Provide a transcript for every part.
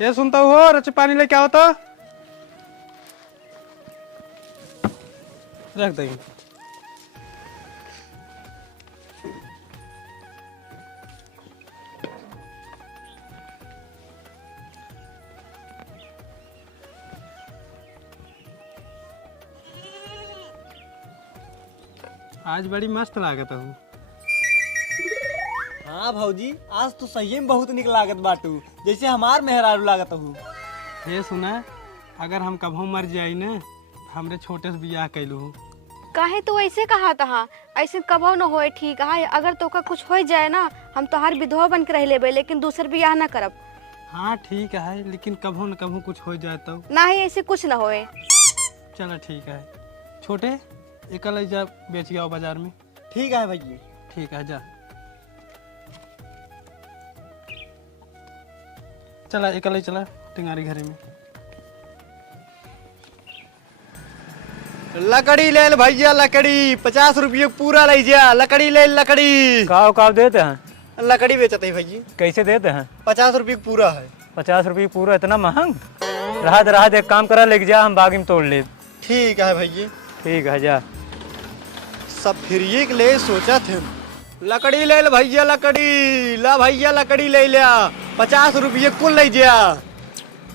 ये सुनता हो रच पानी लेके आओ तो रख देंगे। आज बड़ी मस्त लागत हूँ। हाँ भौजी, आज तो सही में बहुत निक लागत बाटू, जैसे हमार मेहरारू लागत हूँ। ये सुना, अगर हम कभू मर जाई ना, हमरे छोटे से बियाह कैलू। काहे तू ऐसे कहा था? ऐसे कबो न होए, ठीक है? अगर तोका कुछ हो जाए ना, हम तोहार विधवा बन के रह लेबे, लेकिन दूसर बियाह ना करब। हाँ ठीक है, लेकिन कभू न कभू कुछ हो जाए तो नहीं, ऐसे कुछ न होए। चलो ठीक है। छोटे एकल जा बेच आओ बाजार में। ठीक है भैया। ठीक है, जा चला एकल चला टिंगारी घरे में। लकड़ी ले भैया, लकड़ी 50 रुपये पूरा ले जा। लकड़ी ले, लकड़ी काव देते हैं? लकड़ी बेचते हैं भैया। कैसे देते हैं? 50 रुपये पूरा है। 50 रुपये पूरा? इतना महंग? राहत एक काम करा, लेके जा, हम बागी में तोड़ ले। ठीक है भैया। ठीक है, जा। सब फ्री के लिए सोचा थे। लकड़ी ले भैया, लकड़ी ला भैया, लकड़ी ले लिया। 50 रुपये कुल ले जा।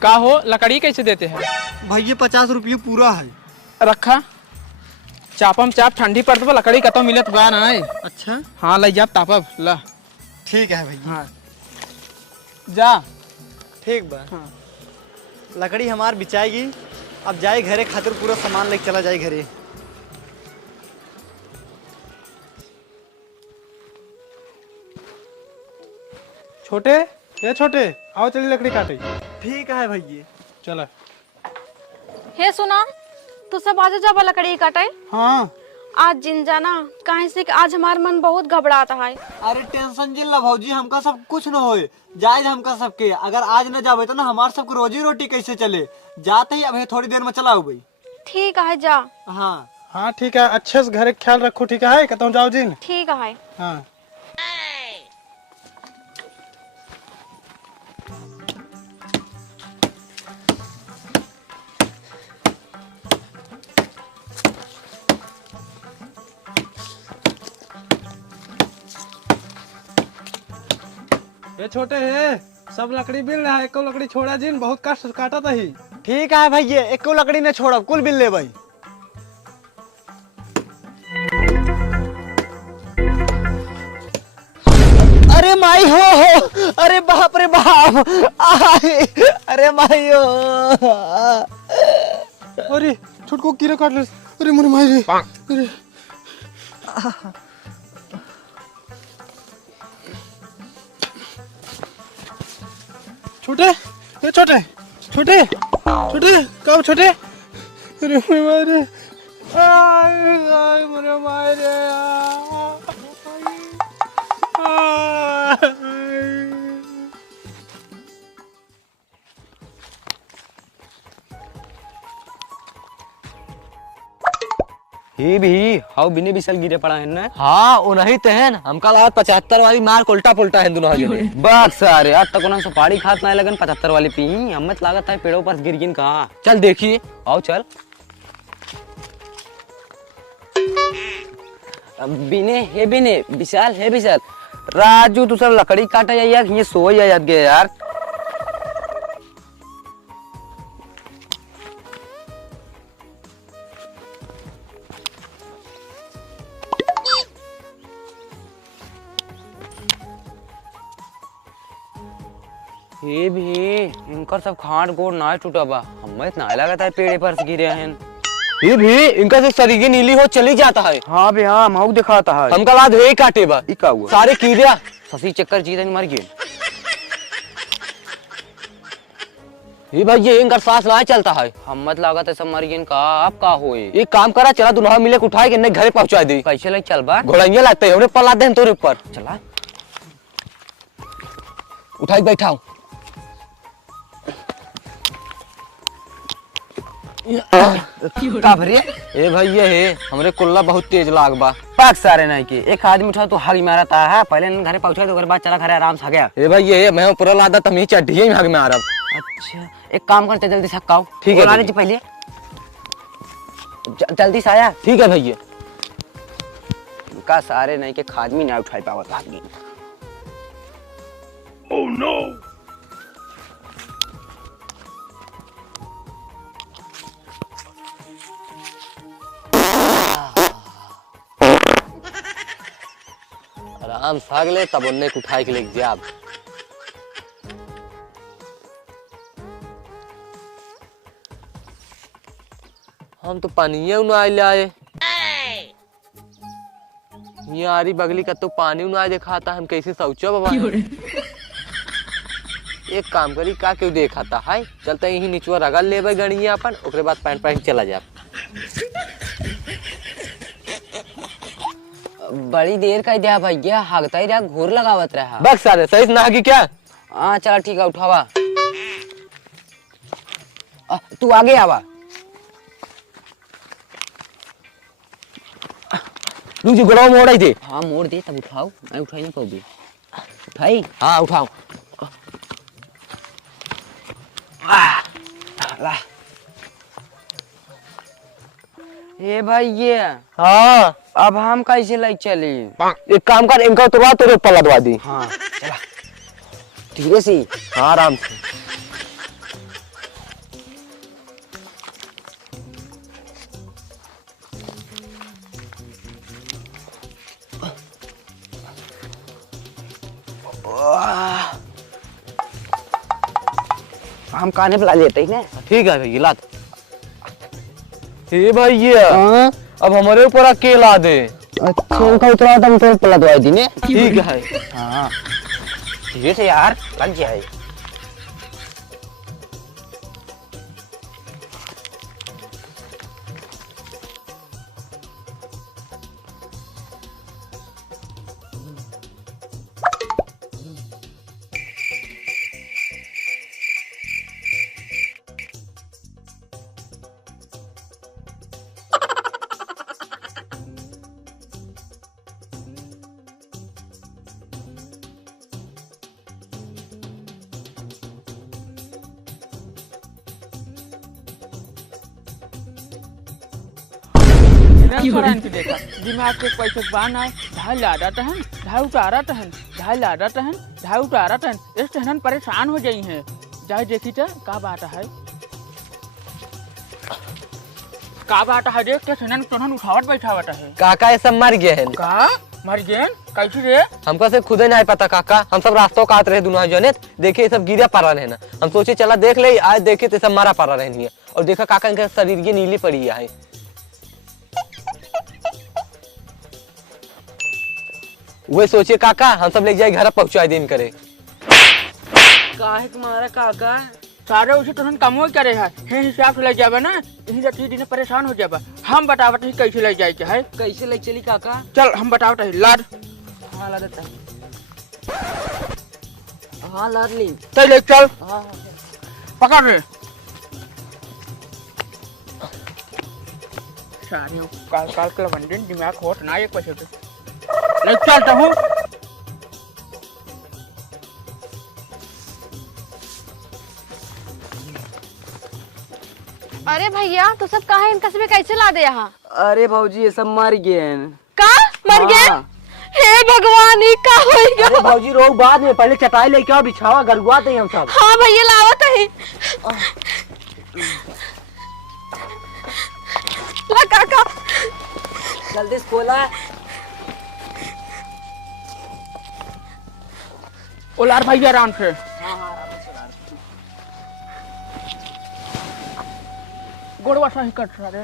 का हो, लकड़ी कैसे देते हैं? भैया 50 रुपये पूरा है। रखा चापम चाप, ठंडी पड़त बा, लकड़ी कतो मिलत बा ना। अच्छा हाँ, ले जा तापब ला। ठीक है भैया। हाँ जा। ठीक बा। हाँ। लकड़ी हमार बिचाएगी। अब जाए घरे, खातिर पूरा सामान लेके चला जाए घरे। छोटे, ये छोटे आओ, चली लकड़ी काटे। ठीक है भैया। चला। हे सुना, तू सब आज जाबा लकड़ी काटे। हाँ आज जिन जाना, काहे से कि आज हमार मन बहुत घबराता है। अरे टेंशन जिन ला भौजी, हमका सब कुछ न होए। जाए हमका सबके, अगर आज न जावे तो ना हमार सबको रोजी रोटी कैसे चले। जाते ही अब थोड़ी देर में चला भाई। ठीक है, जा। हाँ हाँ ठीक है, अच्छे से घरे ख्याल रखो। ठीक है, कहता हूँ जाओ जिन। ठीक है। हाँ ये छोटे है, सब लकड़ी बिल रहा है। एको लकड़ी छोड़ा जिन, बहुत कष्ट काटा था ही। ठीक है भैया, एक लकड़ी ने छोड़ा, कुल बिल ले भाई। अरे माई हो, अरे बाप रे बाप, अरे माई हो। अरे छोटको कीड़ा काट ले। अरे मन मारी। अरे छोटे, ये छोटे छोटे छोटे कब छोटे। अरे मन मारे, आय मन मारे। ये भी हाउ बिने बिसल गिरे पड़ा है ना। हाँ वो नहीं तहन, हमका लागत 75 वाली मार उल्टा पुल्टा है दोनों हगे। बस सारे यार तक ना सुपारी खात ना लगन 75 वाली पी। हमें लागत है पेड़ों पर गिर गिन कहाँ। चल देखिए। आओ चल। बिने हे बिने, विशाल हे विशाल। राजू तू सब लकड़ी काटा यार, ये सो याद गया यार। ये भी इनकर सब खाट गोड़ ना टूटा बा। हमें इतना लगता है पेड़े पर से गिरे हैं। ये भी इनका से शरीर नीली हो चली जाता है। हाँ भी हाँ, माऊ दिखाता है। हमका लाद वही काटे बा। इका हुआ सारे कीड़िया ससी चक्कर जीतन मर गए। ये भाई ये इनका सांस ना चलता है। हम मत लागत है सब मर गए का। आप का होए? एक काम करा, चला दोनों मिले के उठाए के नहीं घरे पहुंचा दे। कैसे ले चल बा? घोड़ैया लगते है, उन्हें पला दे तोरे ऊपर। चला उठाई बैठाओ। का भरे? ए भाई ये हमरे कुल्ला बहुत तेज लाग बा। पाक सारे नहीं के एक आदमी उठा तो हग मारा था है। पहले घरे पहुंचा तो बाद चला घरे आराम से गया। ए भाई ये मैं ऊपर लादा तमी चढ़ी में हग में आ रहा। अच्छा एक काम करते जल्दी से हक्काओ। ठीक है, बुलाने ठीक से पहले जल्दी से आया। ठीक है भैया। का सारे नहीं के खादमी ना उठाई पावत आदमी। आराम साग ले तब उन्ने के उठाए के लेके जाब। हम तो पानी उना लाए यहाँ आरी बगली का तो पानी उना दिखाता हम कैसे सोचो बाबा। एक काम करी का क्यों देखाता है चलते यही निचवा रगल लेबे गणिया अपन ओकरे बाद पैंट पैंट चला जा। बड़ी देर का दिया भैया हागता ही रहा घोर लगावत रहा। बस सारे सही से नहा क्या। हाँ चल ठीक है उठावा। तू आगे आवा। लूजी गोड़ा मोड़ आई थे। हाँ मोड़ दे तब उठाओ। मैं उठाई नहीं पाऊंगी। उठाई। हाँ उठाओ। ला ए भैया हाँ अब हम कैसे लग चली। एक काम कर इनका उतरवा तेरे ऊपर लदवा दी। हाँ चला धीरे से। हाँ आराम से। हम काने बुला लेते ही ना। ठीक है भैया लाद। हे भैया अब हमारे ऊपर अकेला दे। अच्छा उनका उतरा था तो पला दवाई दी ने। ठीक है। हाँ धीरे से यार लग जाए। देखा दिमाग के पैसे बान आए ढाई लादा टहन ढाई उतारा टहन ढाई लादा टहन ढाई उतारा टहन इस टहन परेशान हो गई है। जाए देखी तो का बात है का बात है देख के टहन टहन उठावट बैठावट है। काका ये सब मर गए हैं। का मर गए कैसे रे। हमको से खुदे नहीं पता काका हम सब रास्तों काट रहे दोनों जने देखे सब गिरा पड़ा रहे ना हम सोचे चला देख ले आज देखे तो सब मारा पड़ा रहे और देखा काका इनका शरीर ये नीली पड़ी है। वही सोचे काका हम सब ले जाए घर पहुंचा दिन करे। काहे तुम्हारा काका सारे उसे टहन कम हो करे है हे हिसाब से ले जाबे ना यही रती दिन परेशान हो जाबे। हम बतावत ही कैसे ले जाए के है कैसे ले चली काका। चल हम बतावत है लाद। हाँ ला देता हाँ लाद ली। चल ले चल पकड़ रे। सारे काल काल के बंदन दिमाग होत ना एक पैसे से ले चलता हूँ। अरे भैया तू सब कहा इनका सब कैसे ला दे यहाँ। अरे भौजी ये सब मर गए। का मर गए। हे भगवान ये का होएगा। अरे भौजी रोग बाद में पहले चटाई लेके आओ बिछावा गरुआ दे हम सब। हाँ भैया लावत है ला काका जल्दी से खोला। उलार भैया आराम से। गोड़वा सही कट रहा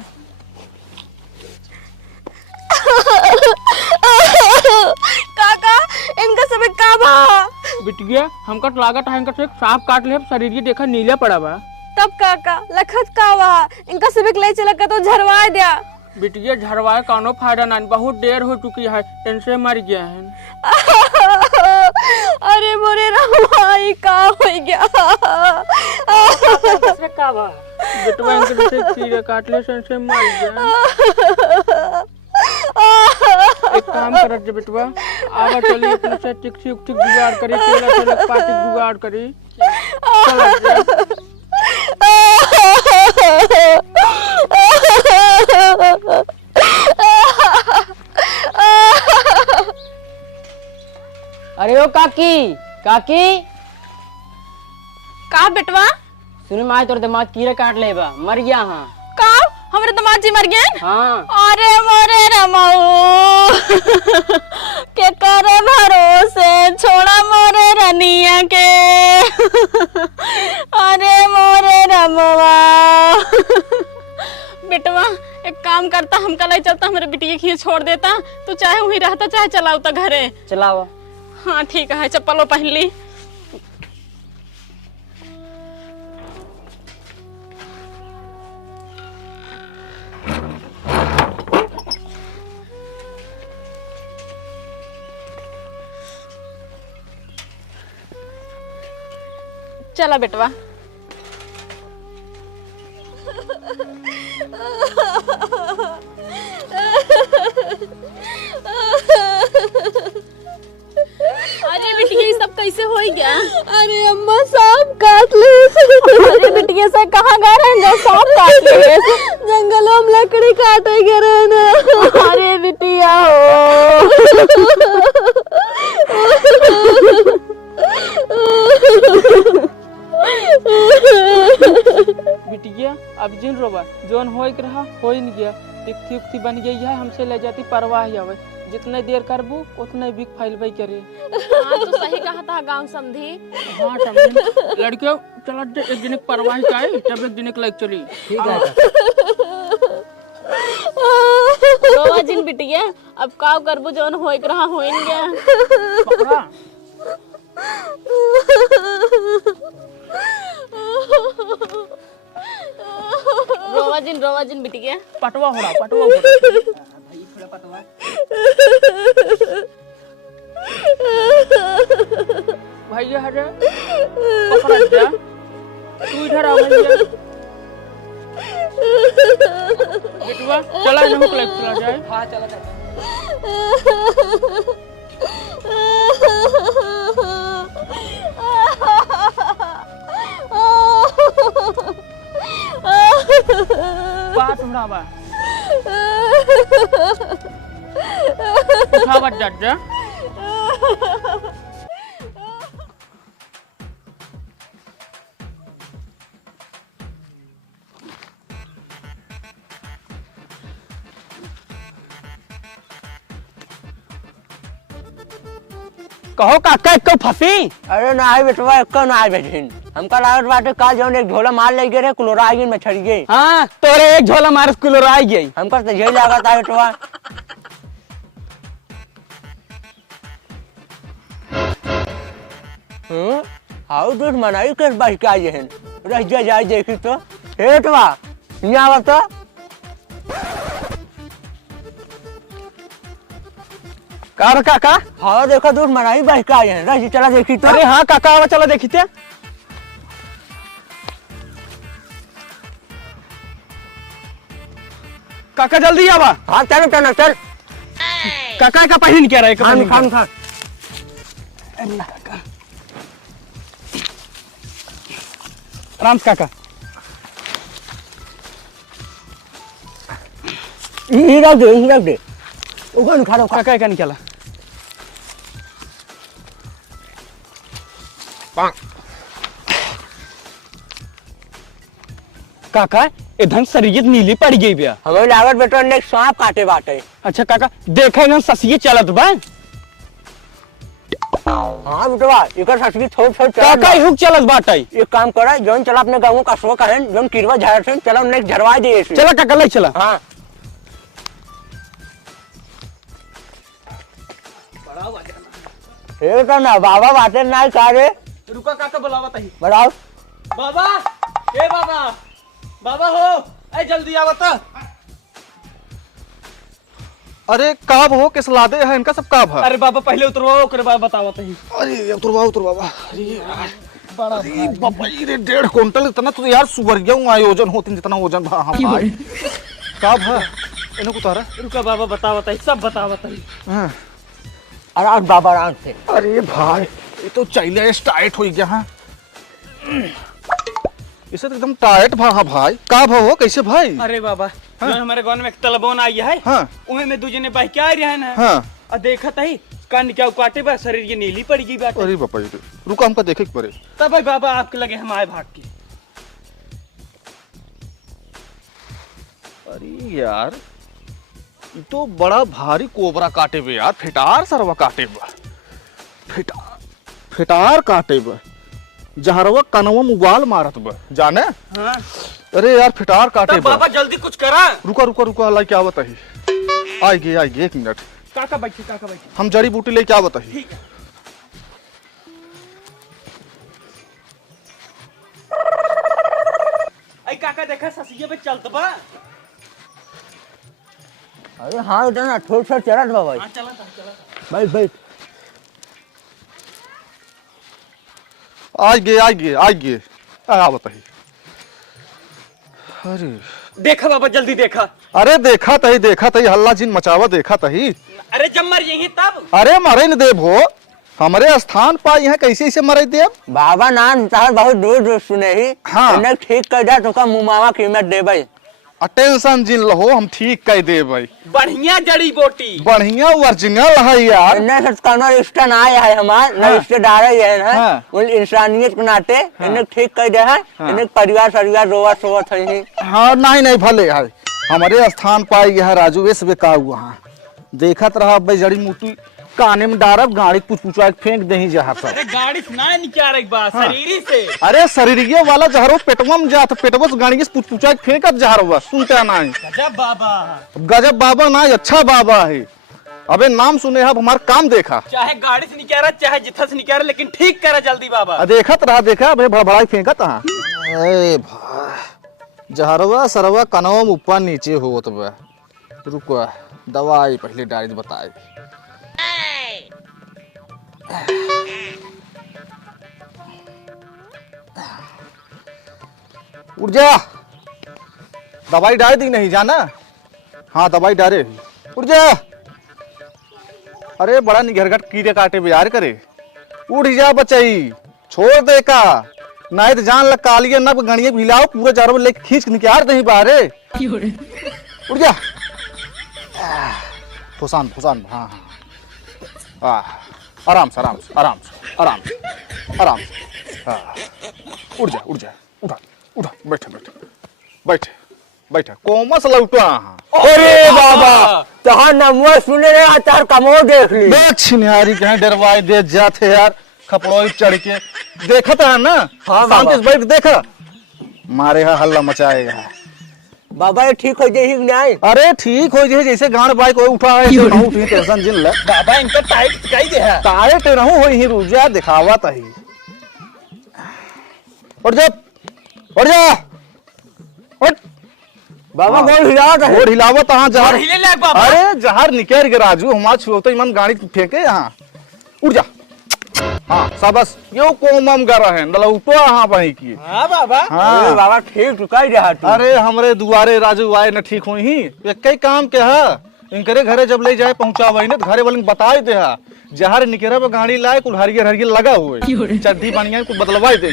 काका इनका सब का भा। बिटिया हमका लागत है इनका से सांप काट ले शरीर ये देखा नीला पड़ा बा। तब काका लखत का बा इनका सब ले चला का तो झरवा दिया। बिटिया झरवाए कानो फायदा नहीं बहुत देर हो चुकी है इनसे मर गया है। अरे मोरे रामाई का हो गया। का बा बिटवा इनके जैसे कीड़े काट ले से मर गया। एक काम करत जे बिटवा आवा चली अपने से टिकसी उकसी जुगाड़ करी केला से पाटी जुगाड़ करी अरे ओ काकी काकी का बेटवा सुन माय तोर दिमाग कीड़ा काट ले बा मर गया हाँ का हमरे दामाद जी मर गए हाँ अरे मोरे रमाऊ के करे भरोसे छोड़ा मोरे रनिया के अरे मोरे रमवा बेटवा एक काम करता हम कल चलता हमारे बिटिया खीर छोड़ देता तू चाहे वहीं रहता चाहे चलाओ तो घरे चलाओ हाँ ठीक है चप्पलो पहन ली चला बेटवा अरे बिटिया ये सब कैसे हो गया? अरे अम्मा सांप काट ले। अरे बिटिया से कहाँ गए रहे सांप काट ले? जंगलों में लकड़ी काटे गए रहे ना। अरे बिटिया बिटिया अब जिन रोबा जोन हो रहा हो ही नहीं गया तिक्ति उक्ति बन गई है हमसे ले जाती परवाह आवे जितने देर करबू उतने बिग फाइल भाई करे। हाँ तो सही कहा था गांव समझी। हाँ समझी लड़कियों चला एक दिन परवाह का है तब एक दिन लाइक चली ठीक है रोवा जिन बिटिया अब का करबू जोन हो रहा हो ही नहीं गया। पकड़ा रोवा जिन बिटिया पटवा हो रहा पटवा हो रहा भाई थोड़ा पटवा भैया हटे पकड़ा जा तू इधर आ भैया बेटवा चला ना हुक लग चला जाए। हाँ चला बात उड़ावा उठावा जा कहो काका एक फंसी अरे ना आई बेटवा एक ना आई बेटिन हमका लागत बाटे काल जौन एक झोला मार ले गए रे क्लोराइड में छड़ गई। हाँ तोरे एक झोला मार क्लोराई गई हमका तो यही लागत है बेटवा। हाउ डूड मनाई किस बात का ये रह जा जाए देखी तो हे बेटवा यहाँ आवा तो कार काका हाँ देखो दूध मनाई बात का ये रह चला देखी तो। अरे हाँ काका आवा चला देखी थे काका जल्दी आवा। हाँ चल चल चल काका का पहन क्या रहा है खान खान खान राम काका ही रख दे उगन खा लो काका का निकाला काका इधर शरीर नीली पड़ गई भैया हमें लागत बेटा ने सांप काटे बाटे। अच्छा काका देखा इधर ससिए चलत बा हाँ बेटवा इकर ससकी छोड़ छोड़ काका हुक चलत बाटे एक काम करा जोन चला अपने गाँव का शो कहें जोन किरवा झाड़ से चला उन्हें झरवा दिए चला काका ले चला। हाँ हे तो ना बाबा बातें ना कारे रुका काका बुलावा तही बढ़ाओ बाबा ए बाबा बाबा हो ए जल्दी आवता। अरे काब हो किस लादे है इनका सब काब है। अरे बाबा पहले उतरवाओ ओकरे बाद बतावा तही। अरे उतर बाबा अरे यार अरे बाबा ये 1.5 क्विंटल इतना तो यार सुवरिया आयोजन होती जितना वजन भा हम भाई काब है इन्हें उतारा। रुका बाबा बतावा तही सब बतावा तही। हाँ। आराम बाबा आराम से। अरे भाई ये तो चाइल्ड टाइट हो गया। हाँ इसे तो एकदम टाइट भा भाई का भाव हो कैसे भाई? अरे बाबा हाँ? जो हमारे गांव में एक तलबोन आई है हाँ उहे में दू जने बह के आ रहे हैं हाँ। और देखा था कान क्या काटे बा शरीर ये नीली पड़ गई बात। अरे बापा जी रुका हमका देखे के पड़े। तब भाई बाबा आपके लगे हम आए भाग के। अरे यार ये तो बड़ा भारी कोबरा काटे बे यार, फिटार सरवा काटे बा, फिटार काटे बा, जहरवा कनवा मुगाल मारत बा जाने। हाँ? अरे यार फिटार काटे तब बा। बाबा जल्दी कुछ करा। रुका रुका रुका अल्लाह क्या बताही। आएगी 1 मिनट। काका बैठी काका बैठी। हम जड़ी बूटी ले क्या बताही। ठीक है। आई काका देखा ससिया पे चलत बा। अरे हाँ उधर ना थोड़ा सा चलत बा भाई। हाँ चला था। भाई बैठ। आज गे आ बताही। अरे देखा बाबा जल्दी देखा। अरे देखा तही हल्ला जिन मचावा देखा तही। अरे जब मर यही तब। अरे मरे न देव हो, हमारे स्थान पर यहाँ कैसे मरे देव। बाबा नाम तार बहुत दूर दूर सुने ही। हाँ। इन्हें ठीक कर जा तो का मुमावा कीमत दे भाई। टेंशन जिन लहो हम ठीक कह दे भाई। बढ़िया जड़ी बूटी बढ़िया ओरिजिनल है यार। इन्हें सच कौनो रिश्ता ना आया है हमार ना हाँ। रिश्तेदार है हाँ। वो इंसानियत के नाते इन्हें ठीक कर दे है। इन्हें परिवार रोवा सोवत है। हाँ नहीं भले है हमारे स्थान पर यह राजू वेश बेका हुआ देखत रहा भाई जड़ी मूटी काने में डारब गाड़ी पुचपुचा फेंक दही जहाँ सब। अरे गाड़ी से ना निकाल एक बात हाँ। शरीरी से। अरे शरीरिये वाला जहरो पेटवा में जात पेटवा से गाड़ी से पुचपुचा फेंकत जहरवा सुनता नहीं। गजब बाबा। गजब बाबा ना अच्छा बाबा है। अबे नाम सुने अब हमारा काम देखा। चाहे गाड़ी से निकाल रहा चाहे जिथा से निकाल रहा लेकिन ठीक करा जल्दी बाबा। देखत रहा देखा भाई भड़बड़ाई फेंकत हाँ। अरे भाई जहरवा सरवा कनवा में ऊपर नीचे होत बा। रुको दवाई पहले डायरी बताए। उठ जा दवाई डाल दी नहीं जाना। हाँ दवाई डाले उठ जा। अरे बड़ा निघरघट कीड़े काटे बिहार करे। उठ जा बचाई छोड़ दे का नहीं तो जान लग कालिए नब गणिये भिलाओ पूरा चारों लेके खींच निकाल दही बाहरे। उठ जा फुसान हाँ आराम से हाँ उठ जा उठा बैठे कोमस लौटा। अरे बाबा तहां नमुआ सुने रे तार कमो देख ली। छिनियारी कहीं डरवाई दे जाते यार खपड़ोई चढ़ के देखता है ना। हाँ शांति से बैठ देखा मारे हा हल्ला मचाएगा। बाबा ये ठीक हो जाए नहीं। अरे ठीक हो जाए जैसे गांड बाइक उठा है उठी टेंशन जिन ले। बाबा इनका टाइट कई दे है। टाइट रहूं हो ही रुजा दिखावा तही। उठ जा बाबा गोल हिलावत है। और हिलावत हाँ जहर। हिले लाग बाबा। अरे जहर निकल गया राजू हमारा छुओ मन गाड़ी फेंके यहाँ। उठ जा हाँ सबस यो कोमम कर रहे हैं उठो हाँ वही की। हाँ बाबा। अरे बाबा ठीक कई रहा तू। अरे हमरे दुआरे राजू आए न ठीक हुई ही एक काम के है इनकरे घरे जब ले जाए पहुंचा वही न घरे वाले बताए दे हा जहर निकेरा पे गाड़ी लाए कुल हरियर लगा हुए चड्डी बनिया कुछ बदलवाई दे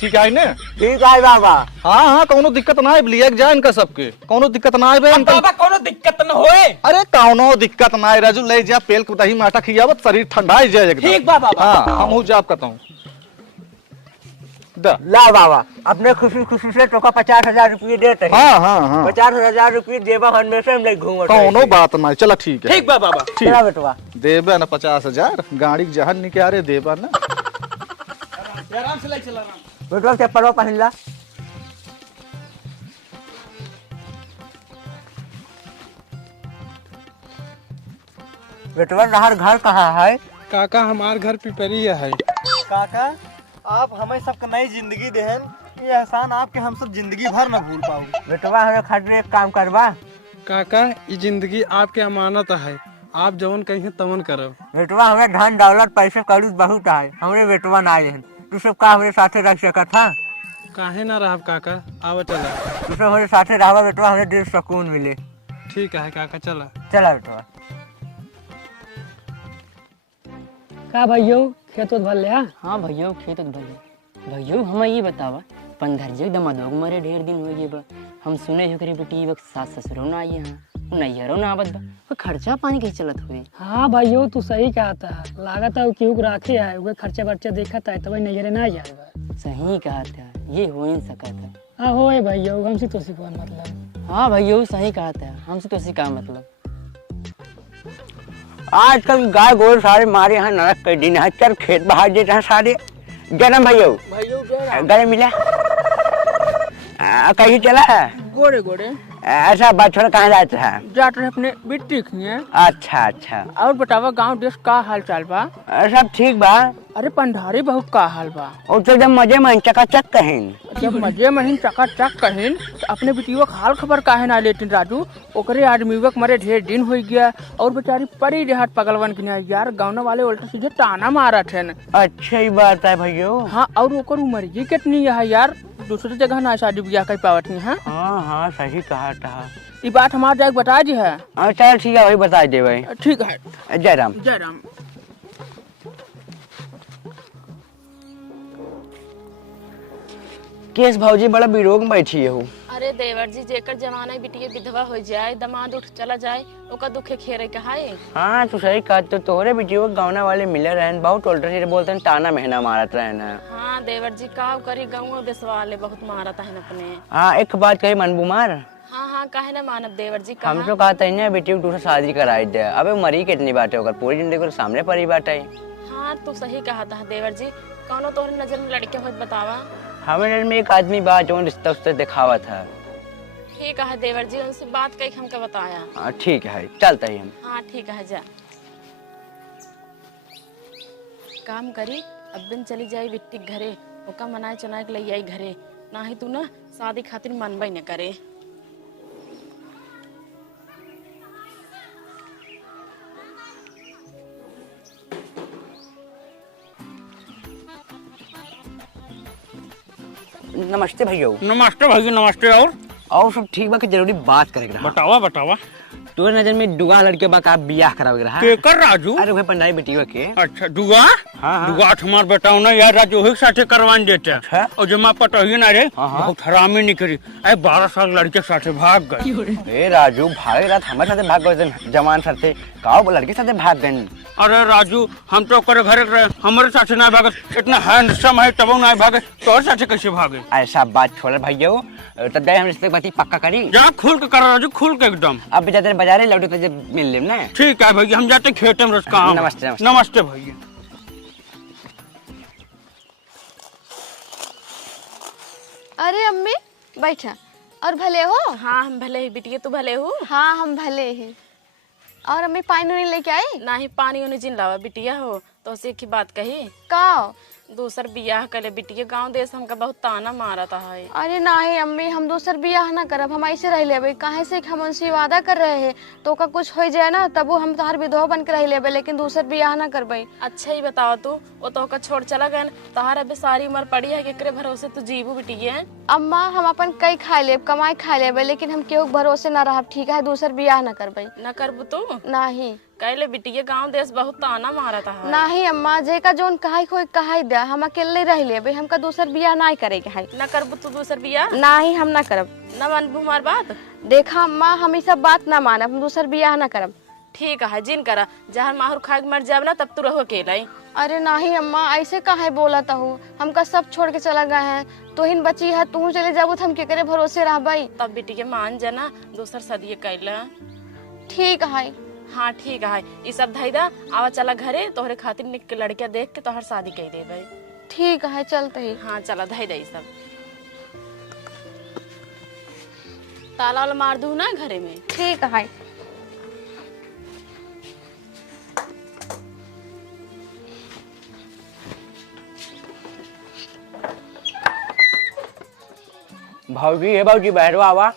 ठीक है ना। ठीक है बाबा। हाँ कोनो दिक्कत ना है लिया जाए इनका सबके कोनो दिक्कत ना है बाबा कोनो दिक्कत न होए। अरे कोनो दिक्कत ना है राजू ले जा पेल दही माटा खियावत शरीर ठंडा जाए एकदम। ठीक बाबा। हाँ हम जाप करता हूँ ला बाबा अपने खुशी से तो का 50,000 रुपये देते हैं। हाँ 50,000 रुपये देवा हमेशा हम नहीं घूम कोनो बात ना चला ठीक है। ठीक बाबा। चला बेटवा देबे ना 50,000 गाड़ी जहर निकाले देबा ना। आराम से ले चला बेटवा चप्पल पहन ला। बेटवा नहर घर कहाँ है। काका हमार घर पिपरिया है। काका आप हमें सबका नई जिंदगी देहन ये एहसान आपके हम सब जिंदगी भर न भूल पाओ। बेटवा हमें खातिर एक काम करवा। काका ये जिंदगी आपके अमानत है आप जवन कहीं तवन करो। बेटवा हमें धन दौलत पैसे कड़ी बहुत है हमरे बेटवा ना आए तू सब का हमारे साथे रह सका था। काहे ना रहा काका आवा चला। तू सब हमारे साथे रहा बेटवा हमें दिल सुकून मिले। ठीक है काका चला। चला बेटवा। का भैया खेत उत भर ले। हाँ भैया खेत भर भैया हम ये बतावा पंधरजे दमादोग मरे ढेर दिन हो गए बा। हम सुने हो करे बेटी वक्त सास ससुरो ना आई यहाँ नैहरो ना आवत बा। वो खर्चा पानी कैसे चलत हुए? हाँ भाइयों तू सही कहा था, लागत है केहू राखे है वो खर्चा बर्चा देखा था तब नजर ना आया। सही कहा था, ये हो ही सका था। हाँ हो भैया हमसे तो सिखवा मतलब। हाँ भैया सही कहा था, हमसे तो सिखा मतलब। आजकल गाय गोर सारे मारे यहाँ नरक कर दिन है, चल खेत बहा देते हैं सारे। जन्म भैया गले मिला कहीं चला है गोरे गोरे ऐसा बात छोड़ कहाँ जाता है? जाते हैं अपने बिट्टी खिए। अच्छा अच्छा और बतावा गांव देश का हाल चाल बा? सब ठीक बा। अरे पंडारी बहुत का हाल बा? और तो जब मजे में चकाचक कहें, जब मजे में चकाचक कहें तो अपने बिटिया हाल खबर काहे ना लेतिन राजू? ओकरे आदमी मरे ढेर दिन हो गया और बेचारी परी देहात पगलवन की नहीं यार, गाँव वाले उल्टा सीधे ताना मारा थे। अच्छा ही बात है भैया। हाँ और ओकर उम्र ये कितनी है यार, दूसरी जगह ना शादी ब्याह कर पावत नहीं है। हाँ हाँ सही कहा था। ये बात हमारे जाके बता दी है। चल ठीक है भाई बता दे भाई। ठीक है जय राम। जय राम। केस भाजी बड़ा विरोग में बैठी है। अरे देवर जी जेकर जमाना बिटिया विधवा हो जाए दमाद उठ चला जाए ओका दुखे खेरे कहाए। हाँ तू सही कहा, तो तोहरे बिटिया गाँव वाले मिले रहन बहुत उल्टा सीधे बोलते हैं, ताना महना मारत रहना। हाँ देवर जी का करी गाँव देश वाले बहुत मारता है अपने। हाँ एक बात कही मन बुमार। हाँ हाँ काहे ना मानव देवर जी हम तो कहते हैं बेटी दूसरा शादी कराई दे। अबे मरी कितनी बात है, पूरी जिंदगी को सामने परी बात है। हाँ तू सही कहा था देवर जी। कौनो तोहरे नजर में लड़के हो बतावा? हमारे नजर में एक आदमी बात जो रिश्ता उससे दिखावा था। ठीक है देवर जी, उनसे बात कही हमको बताया। ठीक है चलते ही हम। हाँ ठीक है जा। काम करी अब बिन चली जाई बिट्टी घरे, ओका मनाए चनाए के ले आई घरे, ना ही तू ना शादी खातिर मनबई न करे। नमस्ते भैया। नमस्ते भैया नमस्ते। और सब ठीक बा? जरूरी बात करेगा। बतावा बतावा। तोरे नजर में दुआ लड़के बा का बियाह करावे रहा? केकर राजू? अरे भाई पंडाई बेटी के। अच्छा दुआ? हाँ, हाँ। दुआ हमार बताओ ना यार राजू ही साथे करवान देते। अच्छा? और जमा पटही ना रे। हाँ, हाँ। बहुत हरामी निकली। अरे 12 साल लड़के साथे भाग गए। ए राजू भागे रात हमारे साथे भाग गए जवान साथे काओ लड़के साथे भाग गए। अरे राजू हम तो करे घरे रहे, हमारे साथे ना भागे, इतना हैंडसम है तब ना भागे, तोर साथे कैसे भागे? ऐसा बात छोड़ भैया, तब जाए हम रिश्ते बाती पक्का करी। जा खुल के कर राजू, खुल के एकदम। अब जाते बाजारे लौटे तो जब मिल लेम ना। ठीक है भैया हम जाते खेत में काम। नमस्ते, नमस्ते। नमस्ते भैया। अरे अम्मी बैठा और भले हो? हाँ हम भले ही बिटिया, तू भले हो? हाँ हम भले ही। और अम्मी पानी नहीं लेके आई? ना ही पानी उन्हें जिन लावा बिटिया हो तो उसे की बात कही का दूसर बियाह करे बिटिया, गांव देश हमका बहुत ताना मारा था है। अरे नहीं अम्मी हम दूसर बियाह ना करब, हम ऐसे रह लेबे। काहे से हम उनसे वादा कर रहे हैं तो का कुछ हो जाए ना तब हम तोहर विधवा बन के रह लेबे, लेकिन दूसर बियाह ना करबे। अच्छा ही बताओ तू, वो तो का छोड़ चला गया तोहर अभी सारी उम्र पड़ी है, केकरे भरोसे तू जीबू बिटिया? अम्मा हम अपन कई खा लेब, कमाई खा लेबे, लेकिन हम केहू भरोसे ना रहब, ठीक है? दूसर बियाह ना करबे। न करबू तू? नहीं कहले बिटिया गांव देश बहुत ताना मारा था। नहीं अम्मा जे का जोन कहाई कोई कहाई दे, हम अकेले रह लेबे, हमका दूसर बियाह नहीं करे के है। न करबू तू दूसर बियाह? नहीं हम ना करब। न मानबू हमार बात? देखा अम्मा हम ई सब बात ना मानब, हम दूसर बियाह ना करब। ठीक है जिन करा, जहाँ माहुर खा के मर जाब ना तब तू रहो अकेला ही। अरे नहीं अम्मा ऐसे काहे बोला हूँ, हमका सब छोड़ के चला गए हैं, तो हिन बची है तू चले जाबू तो हम केकरे भरोसे रहबई? तब बिटिया मान जाना दूसर सदिये कैला। ठीक है। हाँ ठीक है, ये सब धैदा आवा चला घरे, तोहरे खातिर निक लड़किया देख के तोहर शादी कर देबे। ठीक है चलते ही। हाँ चला धैदा ये सब। ताला वाला मार दू ना घरे में? ठीक है। भाजी है भाजी बहरवा आवा।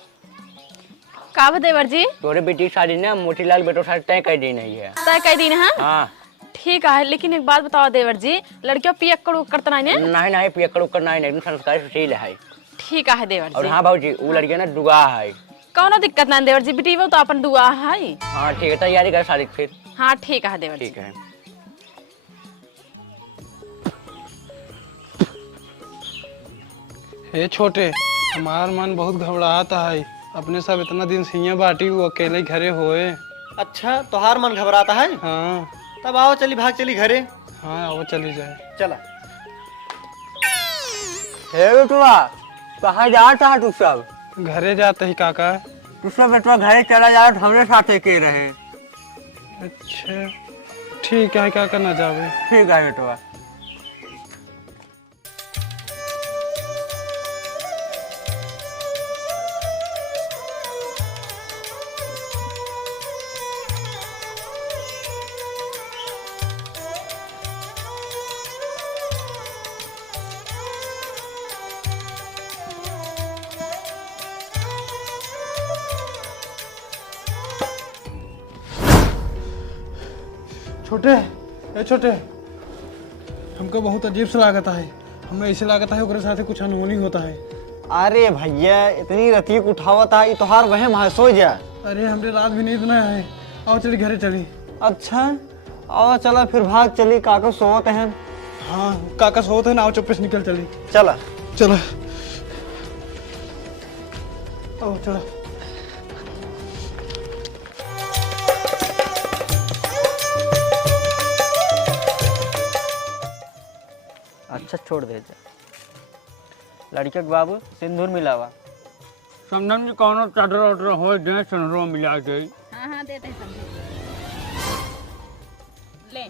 का देवर जी? तोरे बेटी शादी ना मोतीलाल बेटो शादी तय कर दी नहीं है। तय कर दी है? हाँ ठीक है, लेकिन एक बात बताओ देवर जी, लड़कियों पियक्कड़ उक्कड़ तो नहीं? नहीं पियक्कड़ उक्कड़ नहीं, संस्कार सुशील है। ठीक है देवर जी। और हाँ भाजी वो लड़किया ना दुआ है। कौनो दिक्कत नहीं देवर जी, बेटी वो तो अपन दुआ है। हाँ ठीक है तैयारी कर शादी फिर। हाँ ठीक है देवर जी। ठीक है। हे छोटे, हमार मन बहुत घबराता है। अपने सब इतना दिन सिया बाटी वो अकेले घरे होए। अच्छा तोहार मन घबराता है? हाँ तब आओ चली भाग चली घरे। हाँ आओ चली जाए। चला। हे बेटवा कहाँ जाता है तू सब? घरे जाते ही काका। तू सब बेटवा घरे चला जा, हमरे साथ के रहे। अच्छा ठीक है काका, ना जावे। ठीक है बेटवा। छोटे, ए छोटे, हमको बहुत अजीब सा लागत है। हमें ऐसे लागत है ओकरे साथे कुछ अनहोनी होता है। अरे भैया इतनी रतीक उठावत है, तोहार वहम है, सो जा। अरे हमरे रात भी नींद ना है। आओ चली घरे चली। अच्छा आओ चला फिर भाग चली, काका सोवत हैं। हाँ काका सोते हैं ना, आओ चुप्पे से निकल चली। चला चला आओ चला। अच्छा छोड़ दे जा। लड़के के बाबू सिंदूर मिलावा। समझन जी कौनो चादर वादर हो दे, सिंदूर मिला दे। हाँ हाँ देते हैं समझे। ले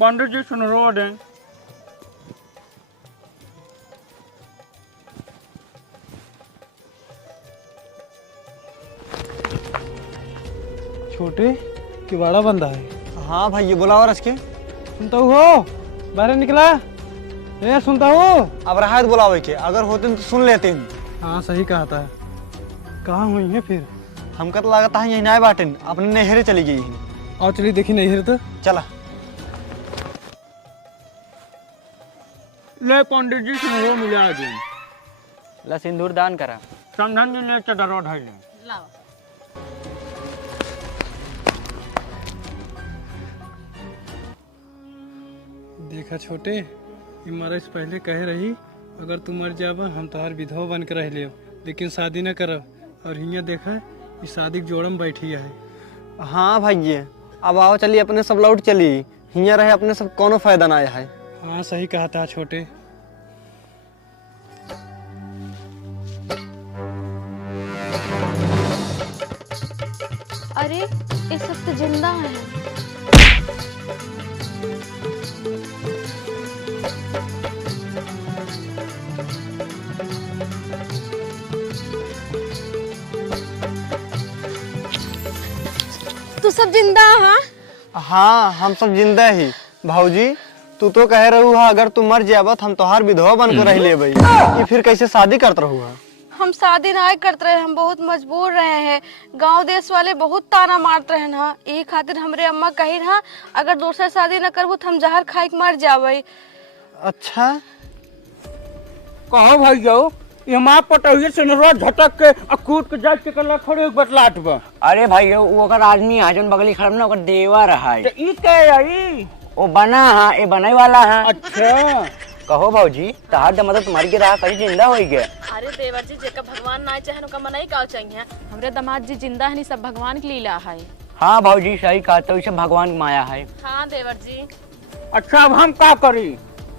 पंडित जी सिंदूर दें। छोटे किवाड़ा बंदा है। हाँ भाई बुलाओ रस के। सुनता हो बाहर निकला? ए सुनता हो? अब राहत बुलावे के, अगर होते तो सुन लेते हैं। हाँ सही कहा था। कहाँ हुई है फिर? हमका तो लागत है यही ना बाटन, अपने नहरे चली गई है। आओ चली देखी नहीं है तो। चला। ले पंडित जी सिंदूर मिला दे। ला सिंदूर दान करा। समझन जी ले चादर उठाई ले। लाओ। देखा छोटे, मरे से पहले कह रही अगर तू मर जाबा हम तोहार विधवा बन के रह ले, लेकिन शादी न करब। और हियाँ देखा इस शादी के जोड़म बैठी है। हाँ भाई अब आओ चली, अपने सब लौट चली। हियाँ रहे अपने सब कोनो फायदा ना आया है। हाँ सही कहा था छोटे। अरे ये सब तो जिंदा है। तू सब जिंदा है? हाँ हम सब जिंदा ही। भाऊजी तू तो कह रहू है अगर तू मर जाबा हम तोहार विधवा बन के रह लेबे, ये फिर कैसे शादी करत रहू है? हम शादी ना करते रहे, हम बहुत मजबूर रहे हैं। गांव देश वाले बहुत ताना मारते रहे ना, यही खातिर हमरे अम्मा कही ना अगर दूसरा शादी न करबू तो हम जहर खाई के मर जाबे। अच्छा कहो भाई जाओ, ये माँ पटौहिए सिंदूर झटक के और कूद के जाके कला खड़े बतलाट बा। अरे भाई वो अगर आदमी आजन बगली खड़ा ना, ओकर देवा रहा है। तो ई के आई वो बना है, ये बनाई वाला है। अच्छा कहो भाऊजी तहार दम मतलब तुम्हारी के रहा कहीं जिंदा हो गया। अरे देवर जी जेका भगवान ना चाहे उनका मनाई का चाहिए। हमरे दामाद जी जिंदा है, नहीं सब भगवान की लीला है। हाँ भाऊजी सही कहा, तो सब भगवान की माया है। हाँ देवर जी। अच्छा अब हम का करी?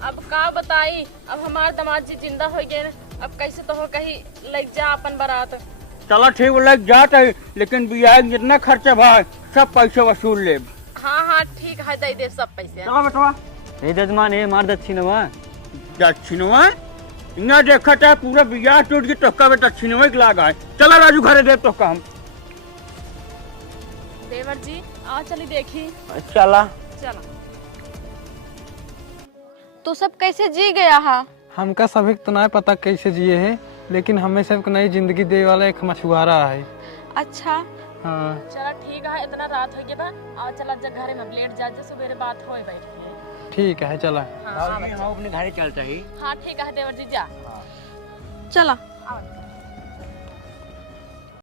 अब का बताई, अब हमार दामाद जी जिंदा हो गए, अब कैसे तो हो कहीं लग जा अपन बारात। चलो ठीक लग जाता है, लेकिन बियाह में जितना खर्चा भाई सब पैसे वसूल ले। हाँ हाँ ठीक है, दे दे सब पैसे। चलो बेटवा ये जजमान ये मार दक्षिणवा। दक्षिणवा इना देखा था पूरा बियाह टूट गई, तोका बेटा दक्षिणवा के लागा है। चला राजू घरे दे तो काम। देवर जी आ चली देखी। चला चला। तू सब कैसे जी गया है? हमका सभी तो नहीं पता कैसे जिए है, लेकिन हमें सबको नई जिंदगी दे वाला एक मछुआरा है। अच्छा हाँ चला ठीक है, इतना रात हो गया बा, आ चला जा घरे में लेट जा, सवेरे बात होए बैठ के। ठीक है चला। हम अपने घरे चलते ही। हाँ ठीक है देवर जी जा। चला।